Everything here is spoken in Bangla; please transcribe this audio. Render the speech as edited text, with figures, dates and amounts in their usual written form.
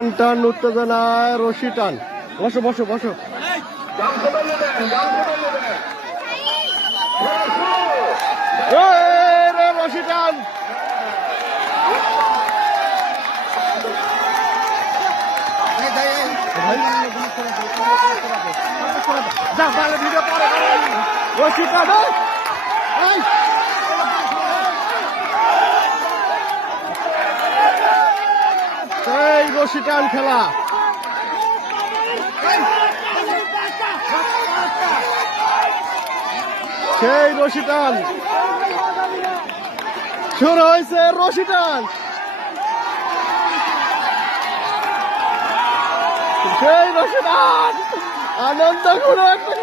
টান উত্তেজনায় রশি টান। বসো বসো বসো। রশি টান। রশি টান। এই রশি টান খেলা। সেই রশি টান শুরু হয়েছে। রশি টান, সেই রশি টান আনন্দ ঘুরে একটা